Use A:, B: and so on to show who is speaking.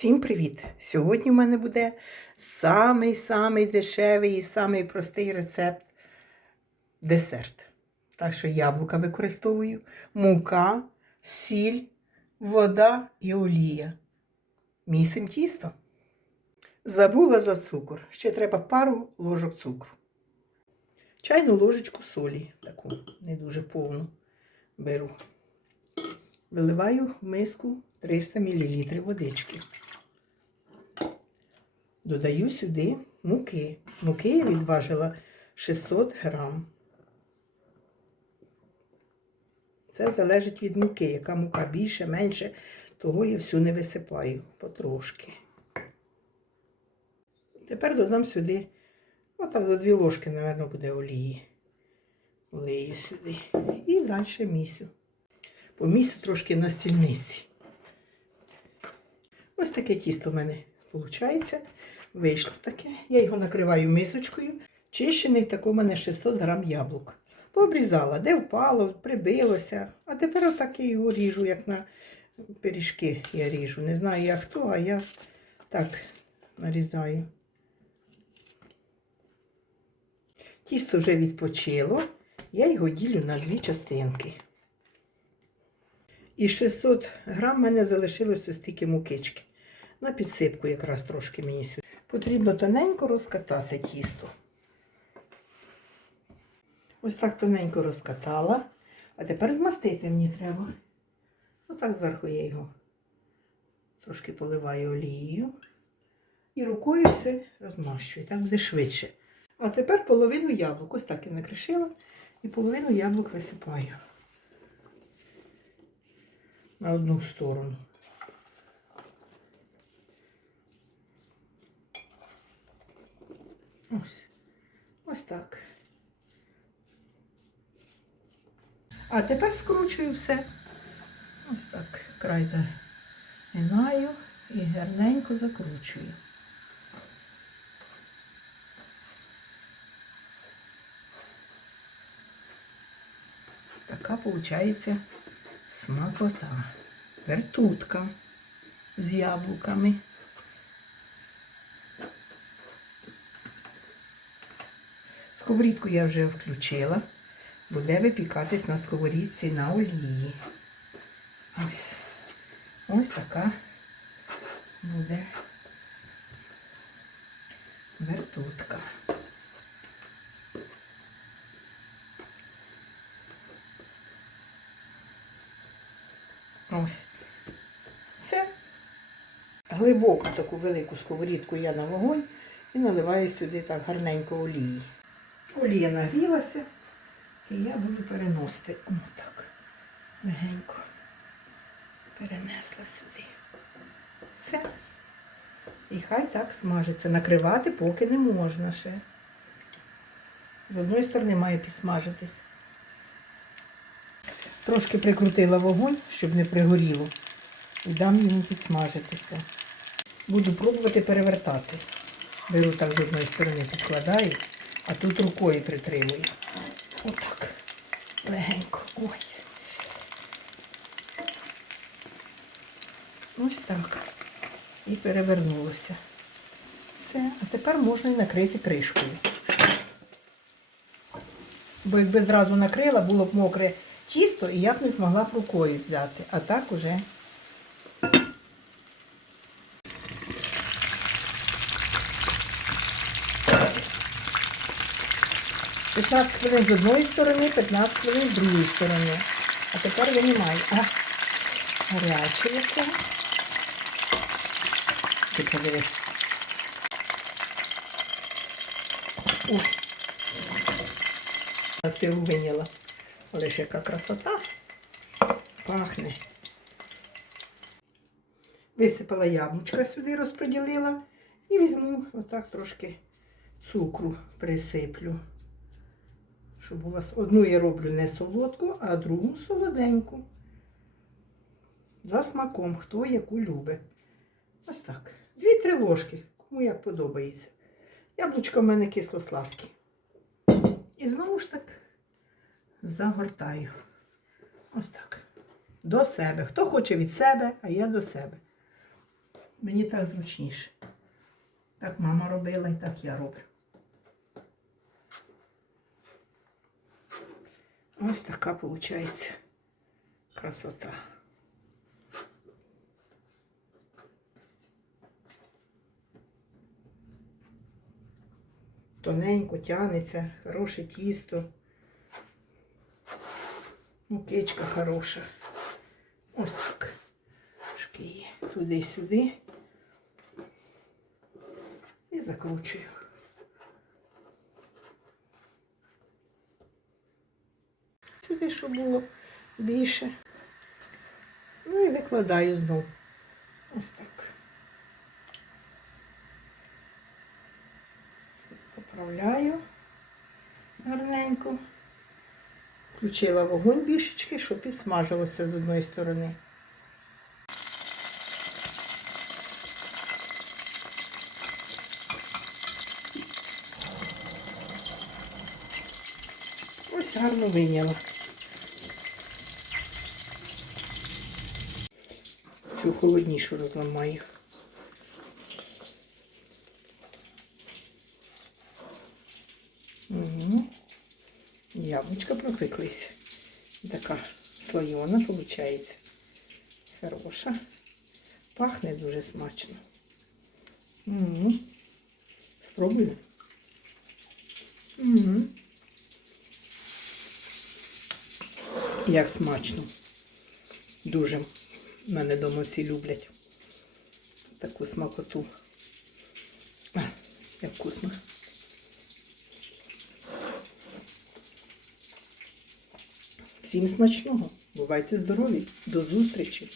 A: Всім привіт! Сьогодні в мене буде самий-самий дешевий і самий простий рецепт десерт. Так що яблука використовую, мука, сіль, вода і олія. Місим тісто. Забула за цукор. Ще треба пару ложок цукру. Чайну ложечку солі, таку не дуже повну беру. Виливаю в миску 300 мл водички. Додаю сюди муки. Муки я відважила 600 грам. Це залежить від муки. Яка мука більше, менше, того я всю не висипаю потрошки. Тепер додам сюди, отак за дві ложки, мабуть, буде олії. Влию сюди. І далі місю. Помісю трошки на стільниці. Ось таке тісто в мене виходить. Вийшло таке. Я його накриваю мисочкою. Чищених тако в мене 600 грам яблук. Пообрізала, де впало, прибилося. А тепер отак я його ріжу, як на пиріжки я ріжу. Не знаю як хто, а я так нарізаю. Тісто вже відпочило. Я його ділю на дві частинки. І 600 грам в мене залишилось ось стільки мукички. На підсипку якраз трошки мені сюди. Потрібно тоненько розкатати тісто. Ось так тоненько розкатала. А тепер змастити мені треба. Отак зверху я його трошки поливаю олією. І рукою все розмащую. Так буде швидше. А тепер половину яблук. Ось так я накришила. І половину яблук висипаю на одну сторону. Ось. Ось так. А тепер скручую все. Ось так. Край загинаю і гарненько закручую. Така виходить смакота. Вертутка з яблуками. Сковорідку я вже включила. Буде випікатись на сковорідці на олії. Ось. Ось така буде вертутка. Ось. Все. Глибоку таку велику сковорідку я на вогонь і наливаю сюди так гарненько олії. Олія нагрілася і я буду переносити. Отак. Легенько. Перенесла сюди. Все. І хай так смажиться. Накривати поки не можна ще. З одної сторони має підсмажитись. Трошки прикрутила вогонь, щоб не пригоріло. І дам йому підсмажитися. Буду пробувати перевертати. Беру так з одної сторони, підкладаю, а тут рукою притримую. Отак. Легенько. Ой. Ось так. І перевернулося. Все. А тепер можна і накрити кришкою. Бо якби зразу накрила, було б мокре тісто і я б не змогла б рукою взяти. А так уже. П'ятнадцять хвилин з одної сторони, 15 хвилин з другої сторони. А тепер винімаю. Гаряче яке. Ти подивись. Ой. На силу виняла. Але ж яка красота пахне. Висипала яблучка сюди, розподілила і візьму отак трошки цукру присиплю. Щоб була одну я роблю не солодку, а другу солоденьку. За смаком, хто яку любить. Ось так. Дві-три ложки, кому як подобається. Яблучко в мене кисло-сладкі. І знову ж так загортаю. Ось так. До себе. Хто хоче від себе, а я до себе. Мені так зручніше. Так мама робила і так я роблю. Ось така виходить красота. Тоненько тянеться, хороше тісто. Мукечка хороша. Ось так. Трошки туди-сюди. І закручую. Щоб було більше. Ну і викладаю знову. Ось так. Поправляю гарненько. Включила вогонь більшечки, щоб підсмажилося з одної сторони. Ось гарно вийняла. Цю холоднішу розламаю. Угу. Яблучка пропеклися. Така слоєна виходить. Хороша. Пахне дуже смачно. Угу. Спробую. Угу. Як смачно. Дуже. В мене вдома всі люблять таку смакоту. А, як вкусно. Всім смачного. Бувайте здорові. До зустрічі!